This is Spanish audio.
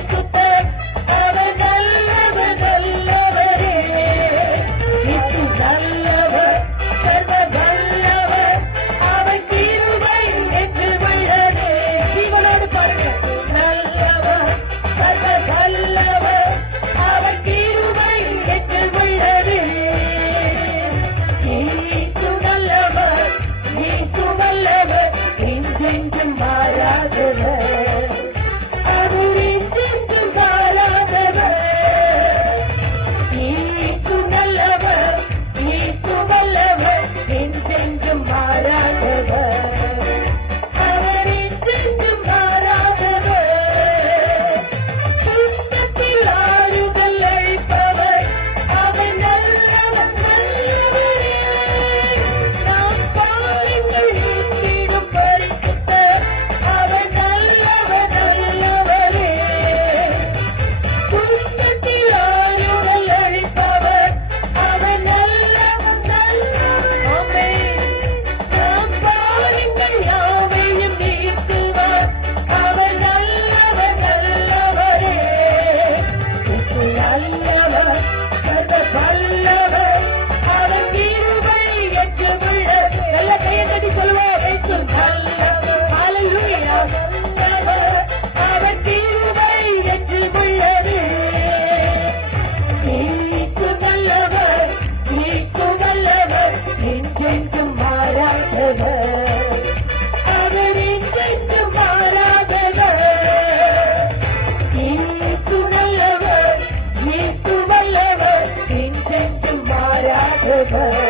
disfrutar. Oh.